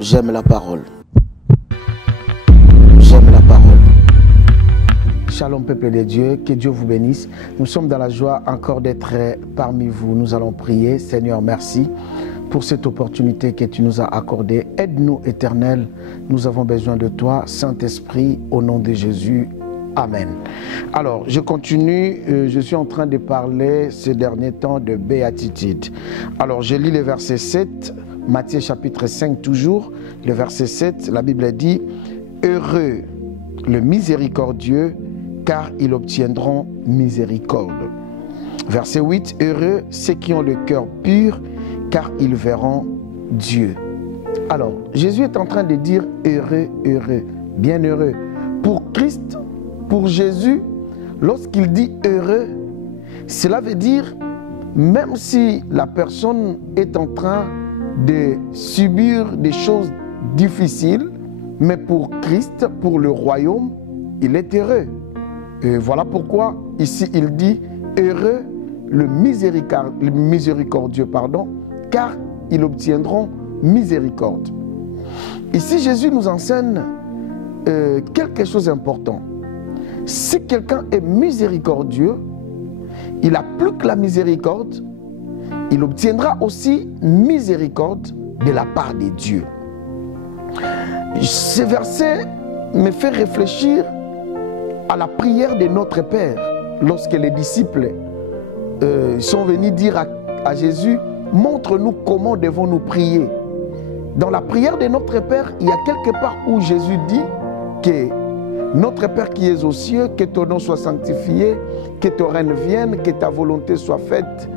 J'aime la parole. J'aime la parole. Shalom peuple de Dieu, que Dieu vous bénisse. Nous sommes dans la joie encore d'être parmi vous. Nous allons prier. Seigneur, merci pour cette opportunité que tu nous as accordée. Aide-nous, Éternel. Nous avons besoin de toi, Saint-Esprit, au nom de Jésus. Amen. Alors, je continue. Je suis en train de parler ces derniers temps de béatitude. Alors, je lis le verset 7, Matthieu chapitre 5 toujours. Le verset 7, la Bible dit « Heureux le miséricordieux, car ils obtiendront miséricorde. » Verset 8, « Heureux ceux qui ont le cœur pur, car ils verront Dieu. » Alors, Jésus est en train de dire « Heureux, heureux, bienheureux. » Pour Christ, pour Jésus, lorsqu'il dit « heureux », cela veut dire, même si la personne est en train de subir des choses difficiles, mais pour Christ, pour le royaume, il est heureux. Et voilà pourquoi ici il dit heureux le miséricordieux, car ils obtiendront miséricorde. Ici Jésus nous enseigne quelque chose d'important. Si quelqu'un est miséricordieux, il n'a plus que la miséricorde, il obtiendra aussi miséricorde de la part de Dieu. Ce verset me fait réfléchir à la prière de notre Père, lorsque les disciples sont venus dire à Jésus, montre-nous comment devons-nous prier. Dans la prière de notre Père, il y a quelque part où Jésus dit que notre Père qui es aux cieux, que ton nom soit sanctifié, que ton règne vienne, que ta volonté soit faite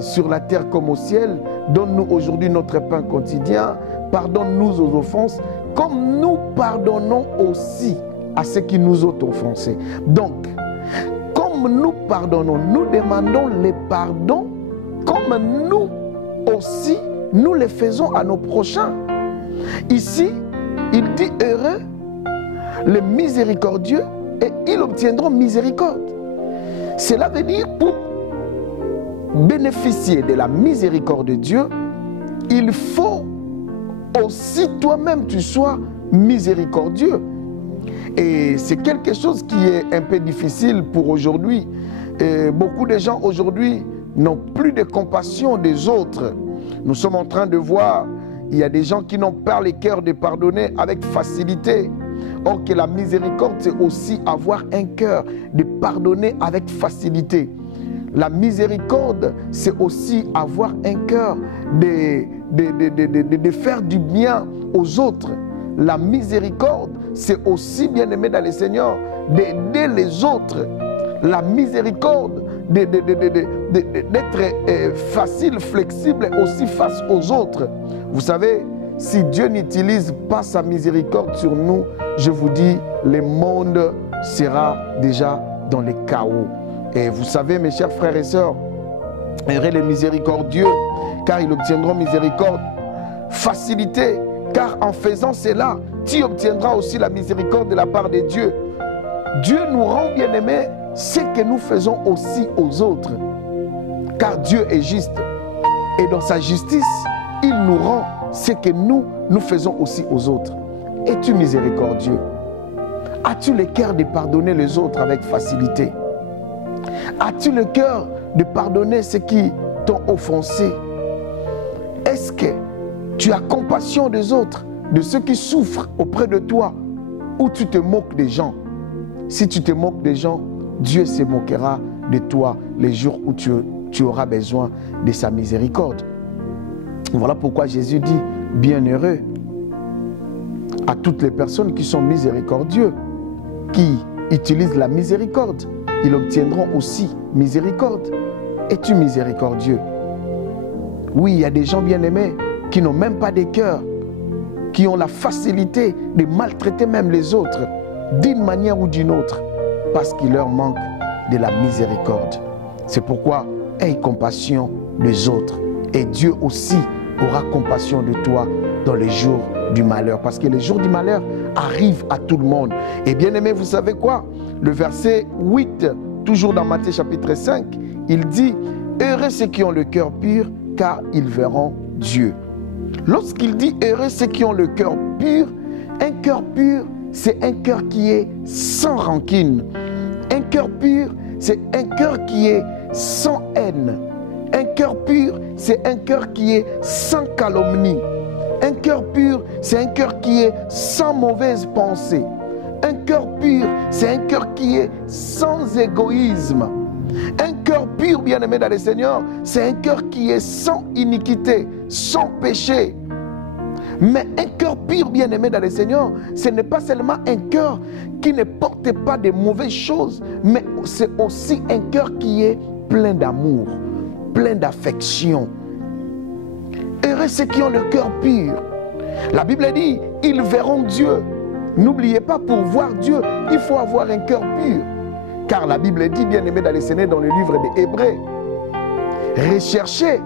sur la terre comme au ciel. Donne-nous aujourd'hui notre pain quotidien. Pardonne-nous aux offenses, comme nous pardonnons aussi à ceux qui nous ont offensés. Donc, comme nous pardonnons, nous demandons les pardons, comme nous aussi, nous les faisons à nos prochains. Ici, il dit heureux les miséricordieux, et ils obtiendront miséricorde. Cela veut dire, pour bénéficier de la miséricorde de Dieu, il faut aussi toi-même tu sois miséricordieux. Et c'est quelque chose qui est un peu difficile pour aujourd'hui. Beaucoup de gens aujourd'hui n'ont plus de compassion des autres. Nous sommes en train de voir, il y a des gens qui n'ont pas le cœur de pardonner avec facilité. Or que la miséricorde, c'est aussi avoir un cœur de pardonner avec facilité. La miséricorde, c'est aussi avoir un cœur de faire du bien aux autres. La miséricorde, c'est aussi, bien aimé dans le Seigneur, d'aider les autres. La miséricorde, d'être facile, flexible aussi face aux autres. Vous savez, si Dieu n'utilise pas sa miséricorde sur nous, je vous dis, le monde sera déjà dans le chaos. Et vous savez, mes chers frères et sœurs, heureux les miséricordieux, car ils obtiendront miséricorde. Facilité, car en faisant cela, tu obtiendras aussi la miséricorde de la part de Dieu. Dieu nous rend bien-aimés ce que nous faisons aussi aux autres. Car Dieu est juste. Et dans sa justice, il nous rend ce que nous faisons aussi aux autres. Es-tu miséricordieux? As-tu le cœur de pardonner les autres avec facilité? As-tu le cœur de pardonner ceux qui t'ont offensé? Est-ce que tu as compassion des autres, de ceux qui souffrent auprès de toi, ou tu te moques des gens? Si tu te moques des gens, Dieu se moquera de toi les jours où tu auras besoin de sa miséricorde. Voilà pourquoi Jésus dit « Bienheureux à toutes les personnes qui sont miséricordieux, qui utilisent la miséricorde. Ils obtiendront aussi miséricorde. Es-tu miséricordieux? » Oui, il y a des gens bien-aimés qui n'ont même pas de cœur, qui ont la facilité de maltraiter même les autres d'une manière ou d'une autre, parce qu'il leur manque de la miséricorde. C'est pourquoi aie compassion des autres. Et Dieu aussi aura compassion de toi dans les jours du malheur. Parce que les jours du malheur arrivent à tout le monde. Et bien aimé, vous savez quoi? Le verset 8, toujours dans Matthieu chapitre 5, il dit « Heureux ceux qui ont le cœur pur, car ils verront Dieu. » Lorsqu'il dit heureux ceux qui ont le cœur pur, un cœur pur, c'est un cœur qui est sans rancune. Un cœur pur, c'est un cœur qui est sans haine. Un cœur pur, c'est un cœur qui est sans calomnie. Un cœur pur, c'est un cœur qui est sans mauvaise pensée. Un cœur pur, c'est un cœur qui est sans égoïsme. Un cœur pur, bien-aimé dans le Seigneur, c'est un cœur qui est sans iniquité, sans péché. Mais un cœur pur, bien-aimé dans le Seigneur, ce n'est pas seulement un cœur qui ne porte pas de mauvaises choses, mais c'est aussi un cœur qui est plein d'amour, plein d'affection. Heureux ceux qui ont le cœur pur. La Bible dit, ils verront Dieu. N'oubliez pas, pour voir Dieu, il faut avoir un cœur pur. Car la Bible dit, bien-aimé dans le Seigneur, dans le livre des Hébreux, recherchez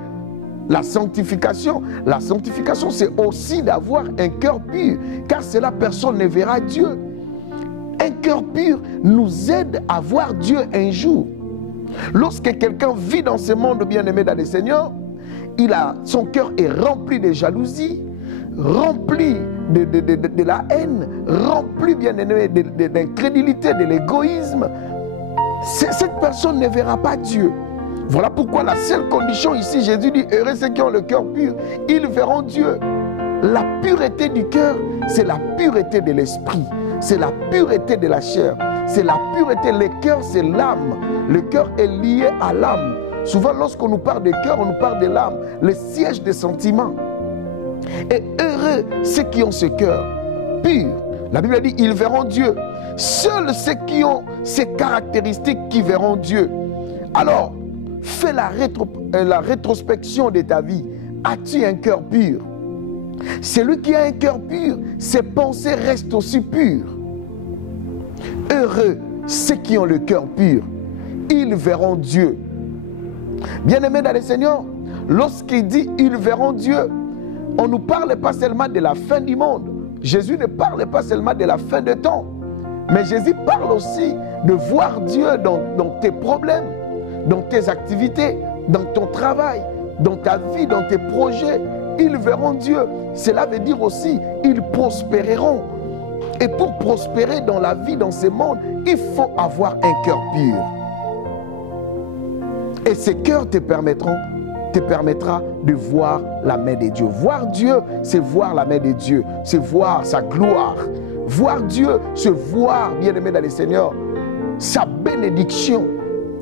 la sanctification. La sanctification, c'est aussi d'avoir un cœur pur, car c'est là personne ne verra Dieu. Un cœur pur nous aide à voir Dieu un jour. Lorsque quelqu'un vit dans ce monde, bien-aimé dans le Seigneur, son cœur est rempli de jalousie, rempli de la haine, rempli, bien-aimé, de l'incrédulité, de l'égoïsme. Cette personne ne verra pas Dieu. Voilà pourquoi la seule condition ici, Jésus dit, heureux ceux qui ont le cœur pur, ils verront Dieu. La pureté du cœur, c'est la pureté de l'esprit, c'est la pureté de la chair, c'est la pureté. Le cœur, c'est l'âme. Le cœur est lié à l'âme. Souvent, lorsqu'on nous parle de cœur, on nous parle de l'âme, le siège des sentiments. Et heureux ceux qui ont ce cœur pur. La Bible dit, ils verront Dieu. Seuls ceux qui ont ces caractéristiques qui verront Dieu. Alors, fais la rétrospection de ta vie. As-tu un cœur pur? Celui qui a un cœur pur, ses pensées restent aussi pures. Heureux ceux qui ont le cœur pur, ils verront Dieu. Bien-aimés dans le Seigneur, lorsqu'il dit ils verront Dieu, on ne nous parle pas seulement de la fin du monde. Jésus ne parle pas seulement de la fin de temps. Mais Jésus parle aussi de voir Dieu dans tes problèmes, dans tes activités, dans ton travail, dans ta vie, dans tes projets. Ils verront Dieu. Cela veut dire aussi, ils prospéreront. Et pour prospérer dans la vie, dans ce monde, il faut avoir un cœur pur. Et ce cœur te permettra de voir la main de Dieu. Voir Dieu, c'est voir la main de Dieu, c'est voir sa gloire. Voir Dieu, c'est voir, bien-aimé dans le Seigneur, sa bénédiction.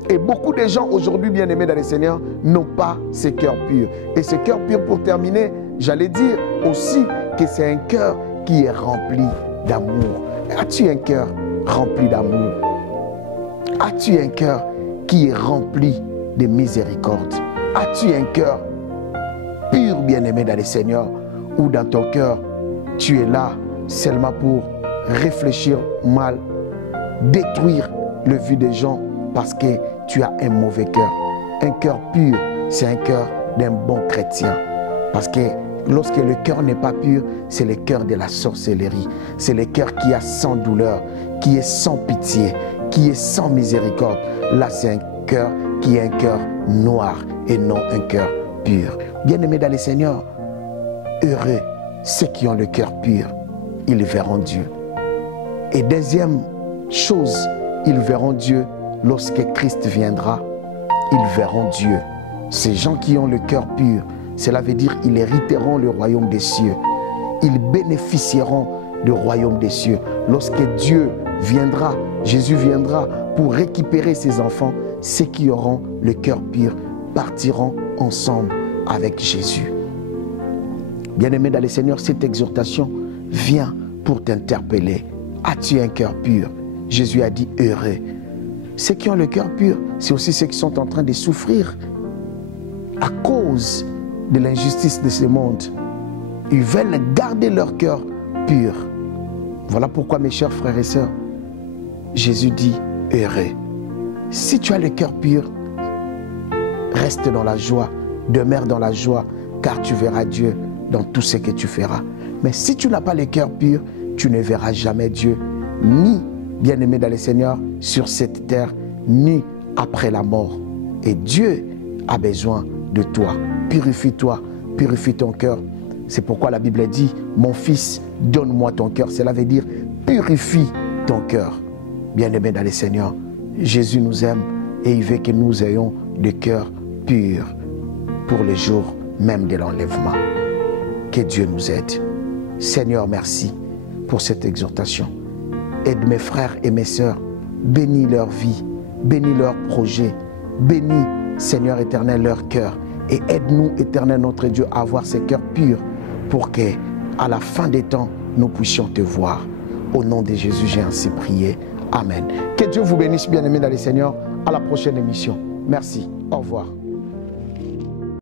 Et beaucoup de gens aujourd'hui, bien-aimés dans le Seigneur, n'ont pas ce cœur pur. Et ce cœur pur, pour terminer, j'allais dire aussi que c'est un cœur qui est rempli d'amour. As-tu un cœur rempli d'amour? As-tu un cœur qui est rempli de miséricorde? As-tu un cœur pur, bien-aimé dans le Seigneur, ou dans ton cœur, tu es là seulement pour réfléchir mal, détruire le vie des gens parce que tu as un mauvais cœur? Un cœur pur, c'est un cœur d'un bon chrétien. Parce que lorsque le cœur n'est pas pur, c'est le cœur de la sorcellerie. C'est le cœur qui a sans douleur, qui est sans pitié, qui est sans miséricorde. Là, c'est un cœur qui est un cœur noir et non un cœur pur. Bien-aimés dans le Seigneur, heureux ceux qui ont le cœur pur, ils verront Dieu. Et deuxième chose, ils verront Dieu lorsque Christ viendra. Ils verront Dieu. Ces gens qui ont le cœur pur, cela veut dire qu'ils hériteront le royaume des cieux. Ils bénéficieront du royaume des cieux. Lorsque Dieu viendra, Jésus viendra pour récupérer ses enfants, ceux qui auront le cœur pur partiront ensemble avec Jésus. Bien-aimé dans le Seigneur, cette exhortation vient pour t'interpeller. As-tu un cœur pur? Jésus a dit heureux. Ceux qui ont le cœur pur, c'est aussi ceux qui sont en train de souffrir à cause de l'injustice de ce monde. Ils veulent garder leur cœur pur. Voilà pourquoi, mes chers frères et sœurs, Jésus dit heureux. Si tu as le cœur pur, reste dans la joie, demeure dans la joie, car tu verras Dieu dans tout ce que tu feras. Mais si tu n'as pas le cœur pur, tu ne verras jamais Dieu, ni, bien-aimé dans le Seigneur, sur cette terre, ni après la mort. Et Dieu a besoin de toi. Purifie-toi, purifie ton cœur. C'est pourquoi la Bible dit, mon fils, donne-moi ton cœur. Cela veut dire, purifie ton cœur. Bien-aimés dans le Seigneur, Jésus nous aime et il veut que nous ayons des cœurs purs pour les jours même de l'enlèvement. Que Dieu nous aide. Seigneur, merci pour cette exhortation. Aide mes frères et mes sœurs. Bénis leur vie, bénis leurs projets, bénis, Seigneur éternel, leur cœur. Et aide-nous, éternel notre Dieu, à avoir ces cœurs purs pour que, à la fin des temps, nous puissions te voir. Au nom de Jésus, j'ai ainsi prié. Amen. Que Dieu vous bénisse, bien-aimés dans le Seigneur. À la prochaine émission. Merci. Au revoir.